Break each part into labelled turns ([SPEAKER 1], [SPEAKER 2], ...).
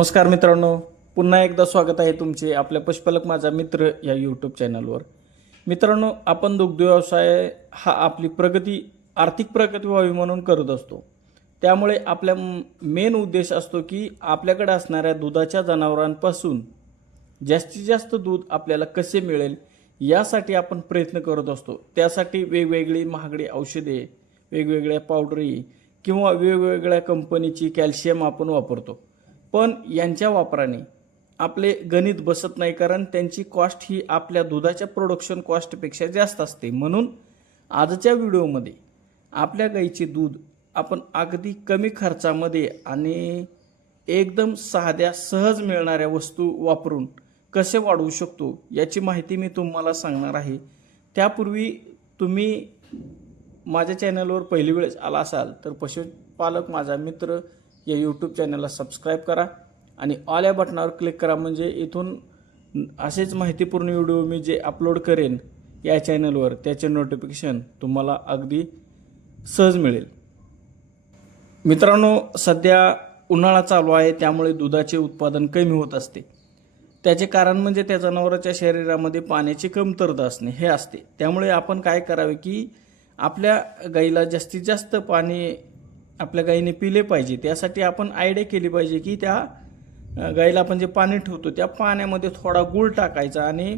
[SPEAKER 1] नमस्कार मित्रांनो पुन्हा एकदा स्वागत आहे तुमचे आपल्या पशुपालक माझा मित्र या यूट्यूब चॅनलवर मित्रांनो आपण दुग्ध व्यवसाय हा आपली प्रगती आर्थिक प्रगती व्हावी म्हणून करत असतो. त्यामुळे आपल्या मेन उद्देश असतो की आपल्याकडे असणाऱ्या दुधाच्या जनावरांपासून जास्तीत जास्त दूध आपल्याला कसे मिळेल यासाठी आपण प्रयत्न करत असतो. त्यासाठी वेगवेगळी महागडी औषधे वेगवेगळ्या पावडरी किंवा वेगवेगळ्या कंपनीची कॅल्शियम आपण वापरतो. पण यांच्या वापराने आपले गणित बसत नाही कारण त्यांची कॉस्ट ही आपल्या दुधाच्या प्रोडक्शन कॉस्टपेक्षा जास्त असते. म्हणून आजच्या व्हिडिओमध्ये आपल्या गाईचे दूध आपण अगदी कमी खर्चामध्ये आणि एकदम साध्या सहज मिळणाऱ्या वस्तू वापरून कसे वाढवू शकतो याची माहिती मी तुम्हाला सांगणार आहे. त्यापूर्वी तुम्ही माझ्या चॅनलवर पहिली वेळेस आला असाल तर पशुपालक माझा मित्र या यूट्यूब चॅनलला सबस्क्राईब करा आणि ऑल या बटनावर क्लिक करा म्हणजे इथून असेच माहितीपूर्ण व्हिडिओ मी जे अपलोड करेन या चॅनलवर त्याचे नोटिफिकेशन तुम्हाला अगदी सहज मिळेल. मित्रांनो सध्या उन्हाळा चालू आहे त्यामुळे दुधाचे उत्पादन कमी होत असते. त्याचे कारण म्हणजे त्या जनावराच्या शरीरामध्ये पाण्याची कमतरता असणे हे असते. त्यामुळे आपण काय करावे की आपल्या गाईला जास्तीत जास्त पाणी आपल्या गाईने पिले पाहिजे. त्यासाठी आपण आयडिया केली पाहिजे की त्या गाईला आपण जे पाणी ठेवतो त्या पाण्यामध्ये थोडा गुळ टाकायचा आणि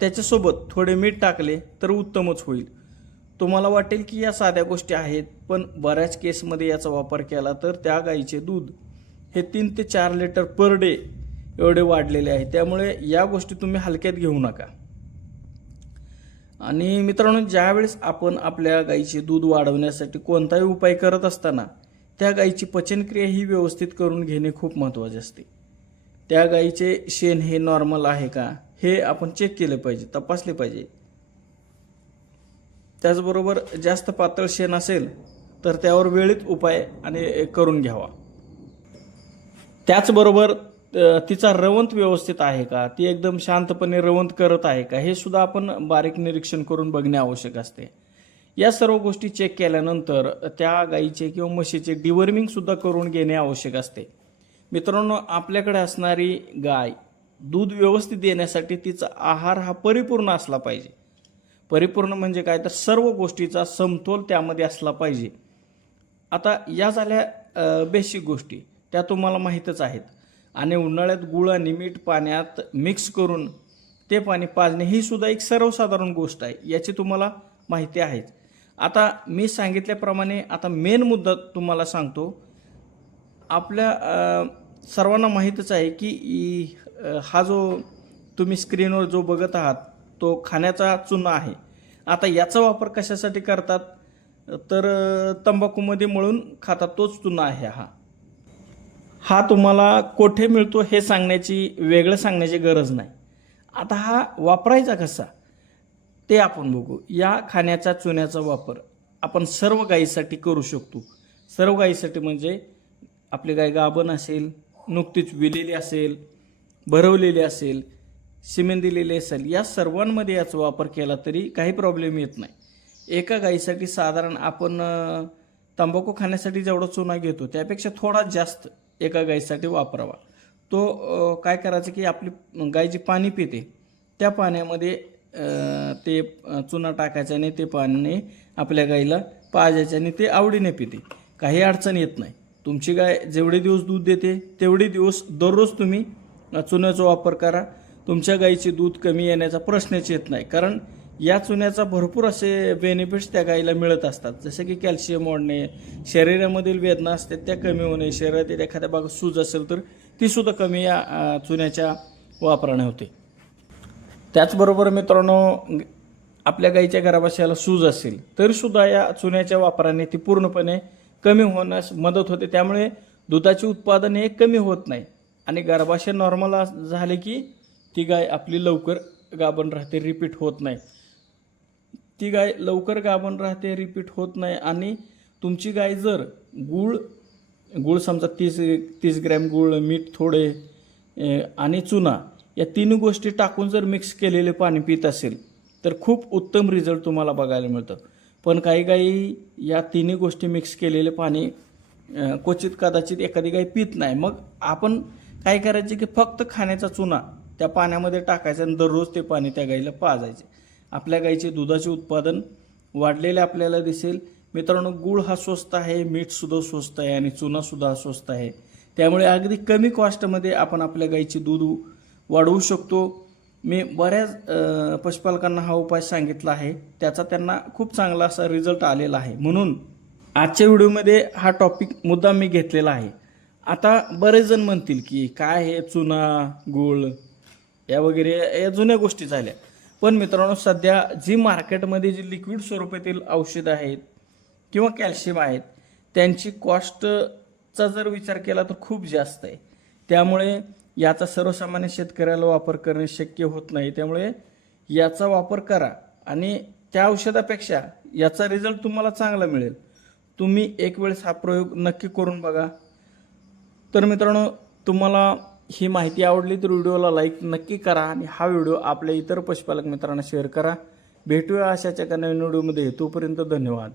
[SPEAKER 1] त्याच्यासोबत थोडे मीठ टाकले तर उत्तमच होईल. तुम्हाला वाटेल की या साध्या गोष्टी आहेत पण बऱ्याच केसमध्ये याचा वापर केला तर त्या गाईचे दूध हे तीन ते चार लिटर पर डे एवढे वाढलेले आहे. त्यामुळे या गोष्टी तुम्ही हलक्यात घेऊ नका. आणि मित्रांनो ज्यावेळेस आपण आपल्या गाईचे दूध वाढवण्यासाठी कोणताही उपाय करत असताना त्या गाईची पचनक्रिया ही व्यवस्थित करून घेणे खूप महत्त्वाचे असते. त्या गाईचे शेण हे नॉर्मल आहे का हे आपण चेक केले पाहिजे तपासले पाहिजे. त्याचबरोबर जास्त पातळ शेण असेल तर त्यावर वेळीत उपाय आणि करून घ्यावा. त्याचबरोबर तिचा रवंत व्यवस्थित आहे का? ती एकदम शांतपणे रवंत करत आहे का? हे सुद्धा आपण बारीक निरीक्षण करून बघणे आवश्यक असते. या सर्व गोष्टी चेक केल्यानंतर त्या गाईचे किंवा म्हशीचे डिवर्मिंग सुद्धा करून घेणे आवश्यक असते. मित्रांनो आपल्याकडे असणारी गाय दूध व्यवस्थित देण्यासाठी तिचा आहार हा परिपूर्ण असला पाहिजे. परिपूर्ण म्हणजे काय? तर सर्व गोष्टीचा समतोल त्यामध्ये असला पाहिजे. आता या झाल्या बेसिक गोष्टी. त्या तुम्हाला माहीतच आहेत. आणि उन्हाळ्यात गुळ आणि मीठ पाण्यात मिक्स करून ते पाणी पाजणे ही सुद्धा एक सर्वसाधारण गोष्ट आहे याची तुम्हाला माहिती आहेच. आता मी सांगितल्याप्रमाणे आता मेन मुद्दा तुम्हाला सांगतो. आपल्या सर्वांना माहीतच आहे की हा जो तुम्ही स्क्रीनवर जो बघत आहात तो खाण्याचा चुना आहे. आता याचा वापर कशासाठी करतात? तर तंबाखूमध्ये मळून खातात तोच चुना आहे हा. हा तुम्हाला कोठे मिळतो हे सांगण्याची वेगळं सांगण्याची गरज नाही. आता हा वापरायचा कसा? ते आपण बघू. या खाण्याचा चुन्याचा वापर आपण सर्व गायीसाठी करू शकतो. सर्व गायीसाठी म्हणजे आपली गाय गाभण असेल नुकतीच विलेली असेल भरवलेली असेल सिमेंट दिलेली असेल या सर्वांमध्ये याचा वापर केला तरी काही प्रॉब्लेम येत नाही. एका गायीसाठी साधारण आपण तंबाखू खाण्यासाठी जेवढा चुना घेतो त्यापेक्षा थोडा जास्त एका गाईसाठी वापरावा. तो काय करायचं की आपली गाय जी पाणी पिते त्या पाण्यामध्ये ते चुना टाकायच्याने आणि ते पाणी आपल्या गाईला पाजायचं आणि ते आवडीने पिते. काही अडचण येत नाही. तुमची गाय जेवढे दिवस दूध देते तेवढे दिवस दररोज तुम्ही चुन्याचा वापर करा. तुमच्या गाईचे दूध कमी येण्याचा प्रश्नच येत नाही. कारण या चुन्याचा भरपूर असे बेनिफिट्स त्या गाईला मिळत असतात. जसे की कॅल्शियम वाढणे शरीरामधील वेदना असतात त्या कमी होणे शरीरातील एखाद्या भागात सूज असेल तर ती सुद्धा कमी या चुन्याच्या वापराने होते. त्याचबरोबर मित्रांनो आपल्या गाईच्या गर्भाशयाला सूज असेल तरीसुद्धा या चुन्याच्या वापराने ती पूर्णपणे कमी होण्यास मदत होते. त्यामुळे दुधाचे उत्पादन हे कमी होत नाही. आणि गर्भाशय नॉर्मल झाले की ती गाय आपली लवकर गाभण राहते रिपीट होत नाही. ती गाय लवकर गाभण राहते रिपीट होत नाही. आणि तुमची गाय जर गूळ गूळ समजा तीस तीस ग्रॅम गूळ मीठ थोडे आणि चुना या तीन गोष्टी टाकून जर मिक्स केलेले पाणी पित असेल तर खूप उत्तम रिझल्ट तुम्हाला बघायला मिळतं. पण काही गाई या तिन्ही गोष्टी मिक्स केलेले पाणी क्वचित कदाचित एखादी गाय पित नाही. मग आपण काय करायचे की फक्त खाण्याचा चुना त्या पाण्यामध्ये टाकायचा आणि दररोज ते पाणी त्या गाईला पाजायचे. आपल्या गाईचे दुधाचे उत्पादन वाढलेले आपल्याला दिसेल. मित्रांनो गुळ हा स्वस्त आहे मीठसुद्धा स्वस्त आहे आणि चुनासुद्धा स्वस्त आहे. त्यामुळे अगदी कमी कॉस्टमध्ये आपण आपल्या गाईचे दूध वाढवू शकतो. मी बऱ्याच पशुपालकांना हा उपाय सांगितला आहे. त्याचा त्यांना खूप चांगला असा रिझल्ट आलेला आहे. म्हणून आजच्या व्हिडिओमध्ये हा टॉपिक मुद्दा मी घेतलेला आहे. आता बरेच जण म्हणतील की काय हे चुना गुळ या वगैरे या जुन्या गोष्टी झाल्या. पण मित्रांनो सध्या जी मार्केटमध्ये जी लिक्विड स्वरूपातील औषधं आहेत किंवा कॅल्शियम आहेत त्यांची कॉस्टचा जर विचार केला तर खूप जास्त आहे. त्यामुळे याचा सर्वसामान्य शेतकऱ्याला वापर करणे शक्य होत नाही. त्यामुळे याचा वापर करा आणि त्या औषधापेक्षा याचा रिझल्ट तुम्हाला चांगला मिळेल. तुम्ही एक वेळेस हा प्रयोग नक्की करून बघा. तर मित्रांनो तुम्हाला ही माहिती आवडली तर व्हिडिओला लाईक नक्की करा आणि हा व्हिडिओ आपल्या इतर पशुपालक मित्रांना शेअर करा. भेटूया अशाच एका नवीन व्हिडिओमध्ये. तोपर्यंत धन्यवाद.